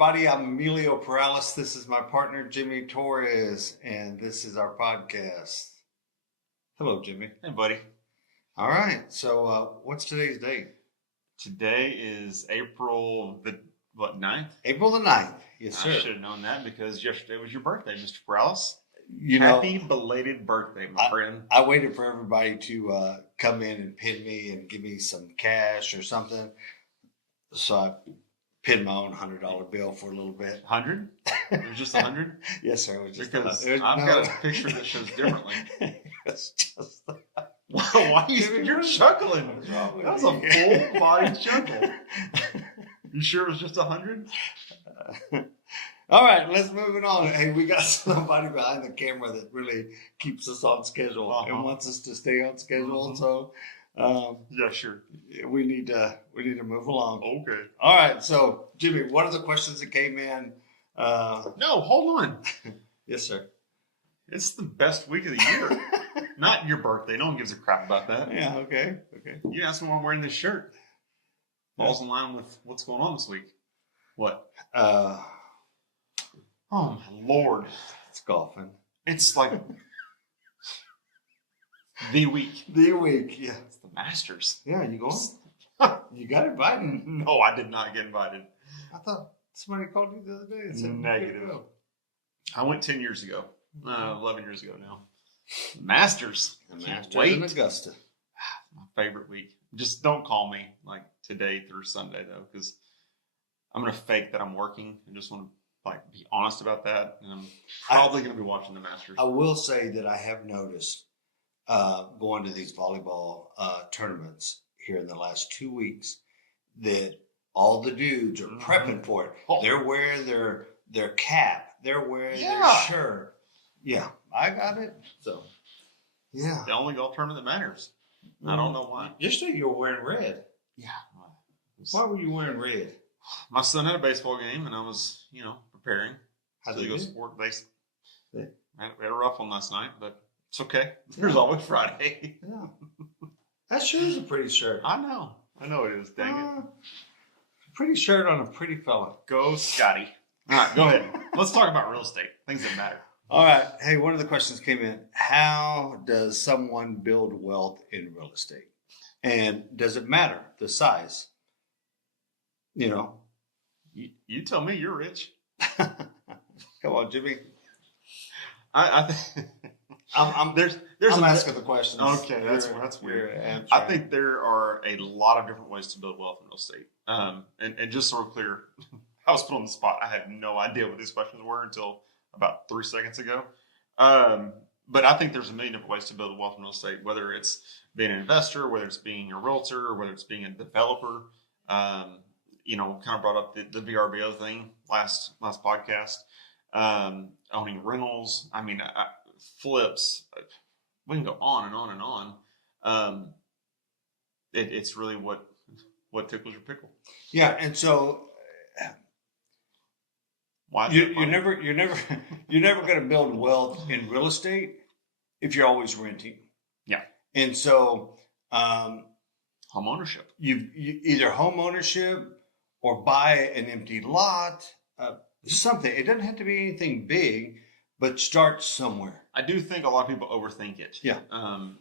everybody. I'm Emilio Perales. This is my partner, Jimmy Torres, and this is our podcast. Hello, Jimmy. Hey, buddy. All right. So what's today's date? Today is April the 9th? April the 9th. Yes, sir. I should have known that because yesterday was your birthday, Mr. Perales. Happy belated birthday, my friend. I waited for everybody to come in and pin me and give me some cash or something. So I pinned my own $100 bill for a little bit. 100? It was just 100? Yes, sir. It was just because I've got a picture that shows differently. It's just... Why you're chuckling? That was a full body chuckle. You sure it was just 100? All right, let's move it on. Hey, we got somebody behind the camera that really keeps us on schedule and wants us to stay on schedule. So, yeah, sure. We need to move along. Okay. All right. So, Jimmy, what are the questions that came in? No, hold on. Yes, sir. It's the best week of the year. Not your birthday. No one gives a crap about that. Yeah. Okay. You asked me why I'm wearing this shirt. Falls in line with what's going on this week. What? Oh my Lord. It's golfing. It's like the week. The week, yeah. It's the Masters. Yeah, you going? You got invited? No, I did not get invited. I thought somebody called you the other day and said negative. I went 10 years ago. 11 years ago now. Masters. The Masters in Augusta. My favorite week. Just don't call me like today through Sunday though, because I'm gonna fake that I'm working and just want to be honest about that. And I'm probably gonna be watching the Masters. I will say that I have noticed going to these volleyball tournaments here in the last 2 weeks that all the dudes are prepping for it. Oh. They're wearing their cap. They're wearing their shirt. Yeah, I got it. So, yeah. The only golf tournament that matters. I don't know why. Yesterday you were wearing red. Yeah. Why were you wearing red? My son had a baseball game, and I was, preparing. How did you go sport base? We had a rough one last night, but it's okay. There's always Friday. Yeah. That shirt is a pretty shirt. I know it is. Dang it. Pretty shirt on a pretty fella. Go, Scotty. All right, go ahead. Let's talk about real estate. Things that matter. All right. Hey, one of the questions came in. How does someone build wealth in real estate? And does it matter, the size? You tell me you're rich. Come on, Jimmy. I'm asking the questions. Okay, that's weird. I think there are a lot of different ways to build wealth in real estate. And just so we're clear, I was put on the spot. I had no idea what these questions were until about 3 seconds ago. But I think there's a million different ways to build wealth in real estate, whether it's being an investor, whether it's being a realtor, or whether it's being a developer. Kind of brought up the VRBO thing last podcast. Owning rentals. I mean, flips. We can go on and on and on. It's really what tickles your pickle. Yeah, and so you're never going to build wealth in real estate if you're always renting. Yeah, and so home ownership. You either home ownership or buy an empty lot. Something. It doesn't have to be anything big, but start somewhere. I do think a lot of people overthink it. Yeah. I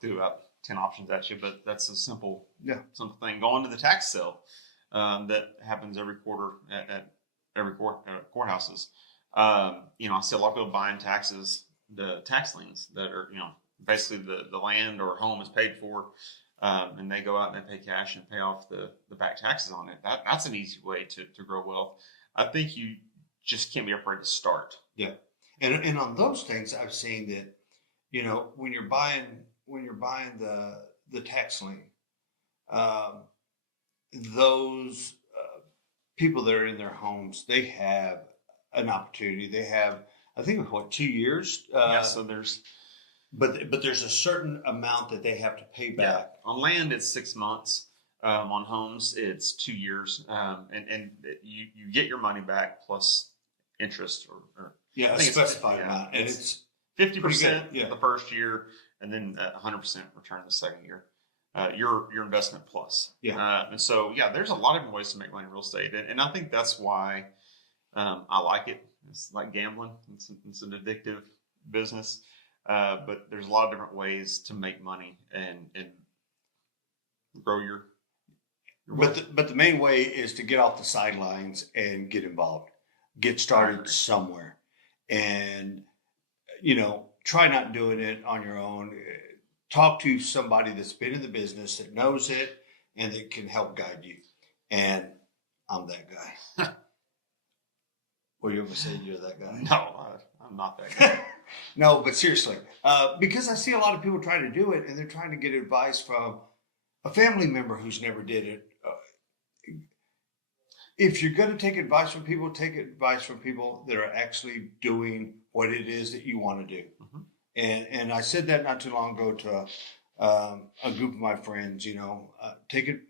threw out 10 options at you, but that's a simple thing. Going to the tax sale that happens every quarter at every courthouses. I see a lot of people buying the tax liens that are, basically the land or home is paid for, and they go out and they pay cash and pay off the back taxes on it. That's an easy way to grow wealth. I think you just can't be afraid to start. Yeah. And on those things, I've seen that, when you're buying the tax lien, those people that are in their homes, they have an opportunity. They have, I think, 2 years? So there's... But there's a certain amount that they have to pay back. Yeah. On land, it's 6 months. On homes, it's 2 years. And you get your money back plus interest or a specified amount. And it's 50% the first year and then 100% return the second year. your investment plus. Yeah. And so, there's a lot of different ways to make money in real estate. And I think that's why I like it. It's like gambling. It's an addictive business. But there's a lot of different ways to make money and grow your but the main way is to get off the sidelines and get involved, get started somewhere, and try not doing it on your own. Talk to somebody that's been in the business, that knows it, and that can help guide you. And I'm that guy. Well, you ever say you're that guy? No, I'm not that guy. No, but seriously, because I see a lot of people trying to do it, and they're trying to get advice from a family member who's never did it. If you're going to take advice from people, take advice from people that are actually doing what it is that you want to do. Mm-hmm. And I said that not too long ago to a group of my friends. Take it,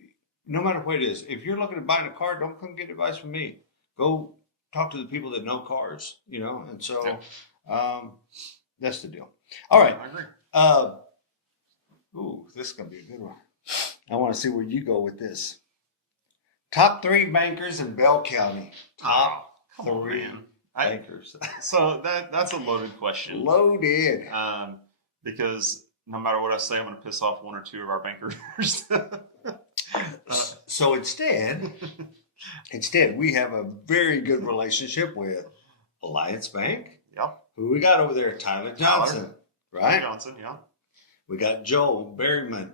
no matter what it is. If you're looking at buying a car, don't come get advice from me. Go talk to the people that know cars. And so that's the deal. All right. I agree. This is going to be a good one. I want to see where you go with this. Top 3 bankers in Bell County. Top 3 bankers. So that's a loaded question. Loaded. Because no matter what I say, I'm going to piss off 1 or 2 of our bankers. So instead, we have a very good relationship with Alliance Bank. Yep. Who we got over there? Tyler Johnson. Right? Johnson, yeah. We got Joel Berryman.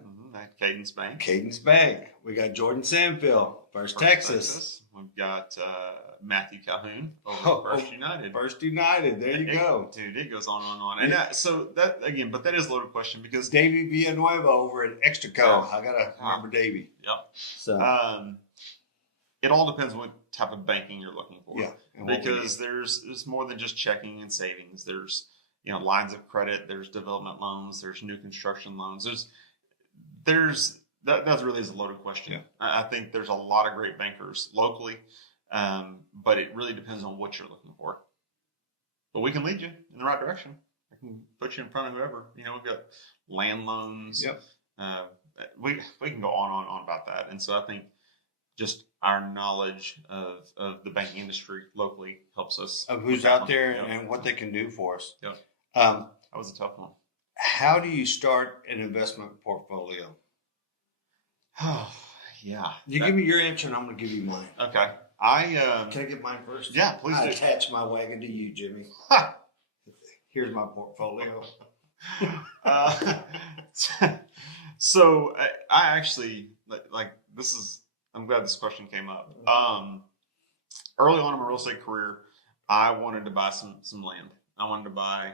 Cadence Bank. We got Jordan Sanfield, First Texas. We've got Matthew Calhoun over First United. First United. There you go. Dude, it goes on and on. And but that is a loaded question because Davey Villanueva over at Extraco. Yeah. I got to remember Davey. Yep. So it all depends on what type of banking you're looking for. Yeah. Because there's more than just checking and savings. There's lines of credit. There's development loans. There's new construction loans. That really is a loaded question. Yeah. I think there's a lot of great bankers locally, but it really depends on what you're looking for. But we can lead you in the right direction. I can put you in front of whoever. We've got land loans. Yep. We can go on about that. And so I think just our knowledge of the banking industry locally helps us. Of who's out there and what they can do for us. Yep. That was a tough one. How do you start an investment portfolio? Oh, yeah. Give me your answer and I'm going to give you mine. Okay. Can I get mine first? Yeah, please do. Attach my wagon to you, Jimmy. Here's my portfolio. So I actually I'm glad this question came up. Early on in my real estate career, I wanted to buy some land. I wanted to buy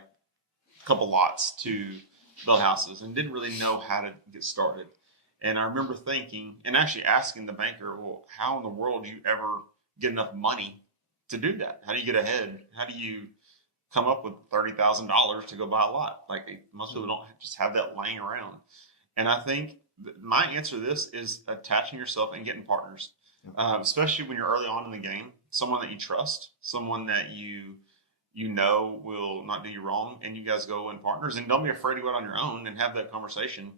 a couple lots to build houses and didn't really know how to get started. And I remember thinking and actually asking the banker, well, how in the world do you ever get enough money to do that? How do you get ahead? How do you come up with $30,000 to go buy a lot? Like most people don't just have that laying around. And I think my answer to this is attaching yourself and getting partners, especially when you're early on in the game, someone that you trust, someone that you will not do you wrong, and you guys go in partners. And don't be afraid to go out on your own and have that conversation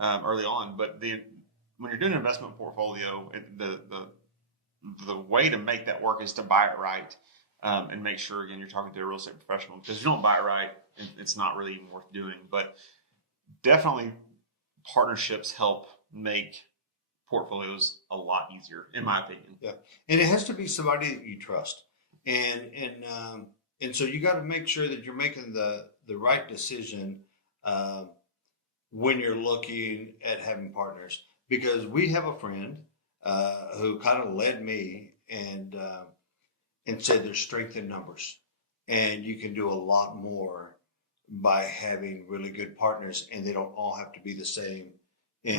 early on. But when you're doing an investment portfolio, the way to make that work is to buy it right and make sure, again, you're talking to a real estate professional. Because if you don't buy it right, it's not really even worth doing. But definitely partnerships help make portfolios a lot easier, in my opinion. Yeah, and it has to be somebody that you trust. And so you got to make sure that you're making the right decision when you're looking at having partners. Because we have a friend who kind of led me and said there's strength in numbers. And you can do a lot more by having really good partners, and they don't all have to be the same in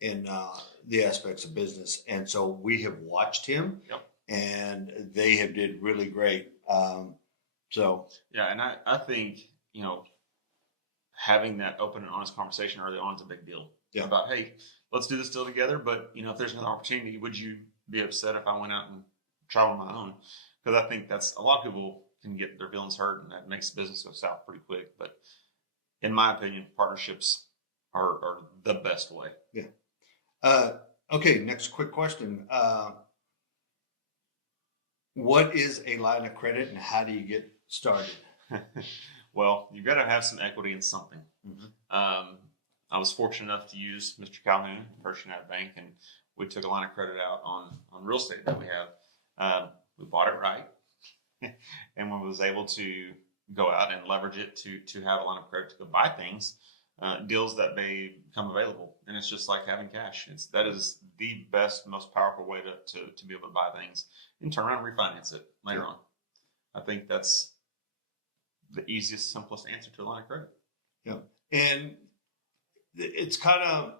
the aspects of business. And so we have watched him, and they have did really great. And I think having that open and honest conversation early on is a big deal. Yeah. About, hey, let's do this deal together. But if there's another opportunity, would you be upset if I went out and traveled on my own? Because I think that's a lot of people can get their feelings hurt, and that makes the business go south pretty quick. But in my opinion, partnerships are the best way. Yeah. Okay, next quick question. What is a line of credit and how do you get started? Well, you've got to have some equity in something. Mm-hmm. I was fortunate enough to use Mr. Calhoun, First United Bank, and we took a line of credit out on real estate that we have. We bought it right, and we was able to go out and leverage it to have a line of credit to go buy things, deals that may become available. And it's just like having cash. That is the best, most powerful way to be able to buy things and turn around and refinance it later on. I think that's the easiest, simplest answer to a line of credit. Yeah. And it's kind of,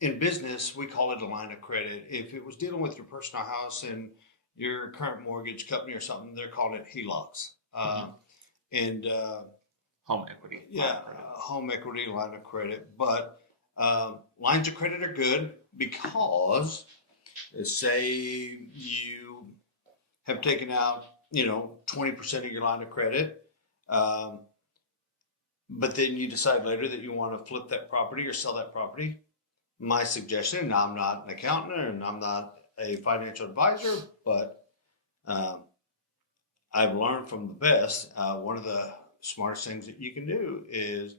in business, we call it a line of credit. If it was dealing with your personal house and your current mortgage company or something, they're calling it HELOCs. And home equity. Yeah, home equity line of credit. But lines of credit are good because, say you have taken out, 20% of your line of credit, but then you decide later that you want to flip that property or sell that property. My suggestion, and I'm not an accountant and I'm not a financial advisor, but I've learned from the best, one of the smartest things that you can do is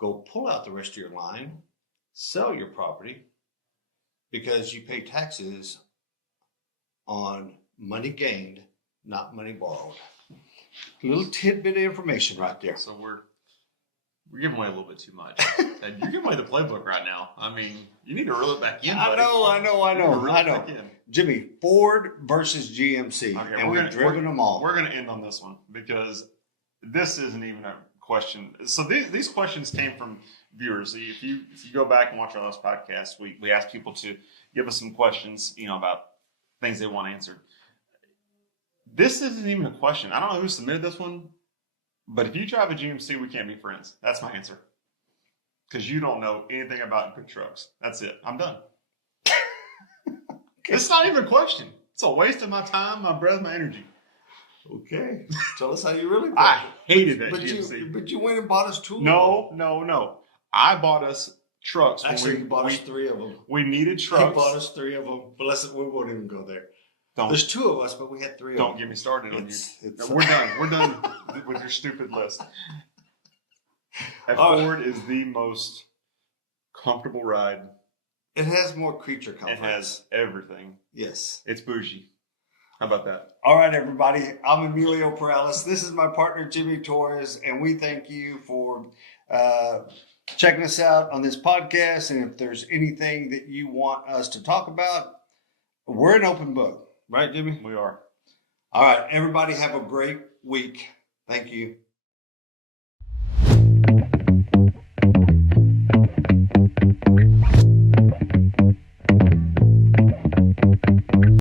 go pull out the rest of your line, sell your property, because you pay taxes on money gained, not money borrowed. A little tidbit of information right there. So we're giving away a little bit too much. And you're giving away the playbook right now. I mean, you need to reel it back in, buddy. I know. Jimmy, Ford versus GMC. Okay, and we've driven them all. We're going to end on this one because this isn't even a question. So these questions came from viewers. If you go back and watch our last podcast, we asked people to give us some questions, about things they want answered. This isn't even a question. I don't know who submitted this one, but if you drive a GMC, we can't be friends. That's my answer. Because you don't know anything about good trucks. That's it. I'm done. Okay. It's not even a question. It's a waste of my time, my breath, my energy. Okay. Tell us how you really feel. I hated that GMC. But you went and bought us two. No. I bought us trucks. Actually, you bought us three of them. We needed trucks. You bought us three of them. But we won't even go there. There's two of us, but we had three of them. Don't get me started on you. We're done. We're done with your stupid list. A Ford is the most comfortable ride. It has more creature comforts. It has everything. Yes. It's bougie. How about that? All right, everybody. I'm Emilio Perales. This is my partner, Jimmy Torres, and we thank you for checking us out on this podcast. And if there's anything that you want us to talk about, we're an open book. Right, Jimmy? We are. All right, everybody have a great week. Thank you.